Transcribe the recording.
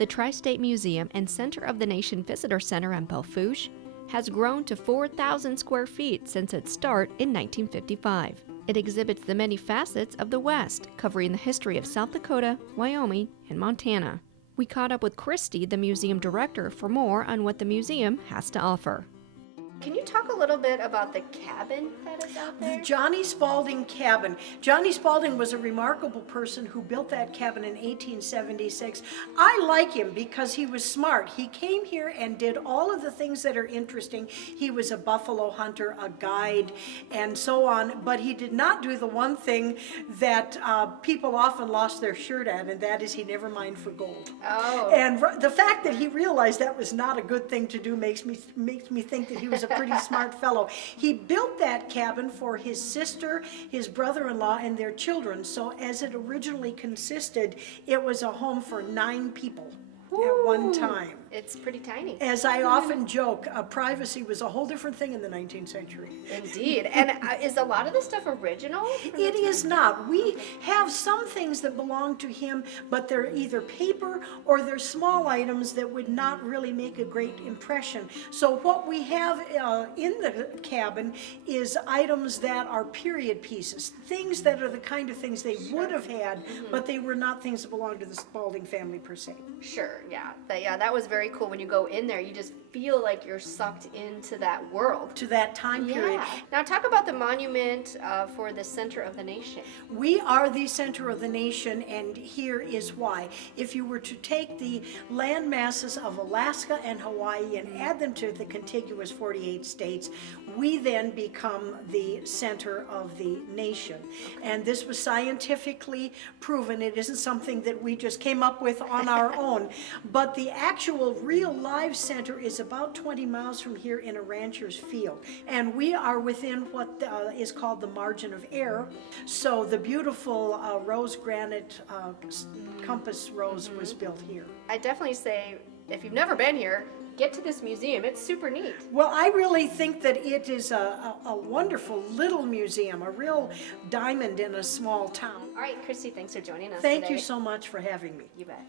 The Tri-State Museum and Center of the Nation Visitor Center in Belle Fourche has grown to 4,000 square feet since its start in 1955. It exhibits the many facets of the West, covering the history of South Dakota, Wyoming, and Montana. We caught up with Christy, the museum director, for more on what the museum has to offer. Can you talk a little bit about the cabin that is out there? The Johnny Spalding cabin. Johnny Spalding was a remarkable person who built that cabin in 1876. I like him because he was smart. He came here and did all of the things that are interesting. He was a buffalo hunter, a guide, and so on, but he did not do the one thing that people often lost their shirt at, and that is he never mined for gold. Oh. And the fact that he realized that was not a good thing to do makes me think that he was a pretty smart fellow. He built that cabin for his sister, his brother-in-law, and their children. So as it originally consisted, it was a home for 9 people at one time. It's pretty tiny. As I often joke, privacy was a whole different thing in the 19th century. Indeed. And is a lot of this stuff original? It is not. We have some things that belong to him, but they're either paper or they're small items that would not really make a great impression. So what we have in the cabin is items that are period pieces, things that are the kind of things they would have had, but they were not things that belonged to the Spalding family per se. Sure, yeah. That was very cool. When you go in there, you just feel like you're sucked into that world. To that time period. Yeah. Now talk about the monument for the Center of the Nation. We are the center of the nation, and here is why. If you were to take the land masses of Alaska and Hawaii and add them to the contiguous 48 states, we then become the center of the nation. And this was scientifically proven. It isn't something that we just came up with on our own, but the actual real live center is about 20 miles from here in a rancher's field. And we are within what is called the margin of error. So the beautiful rose granite compass rose was built here. I definitely say, if you've never been here, get to this museum. It's super neat. Well, I really think that it is a wonderful little museum, a real diamond in a small town. All right, Christy, thanks for joining us Thank today. you so much for having me. You bet.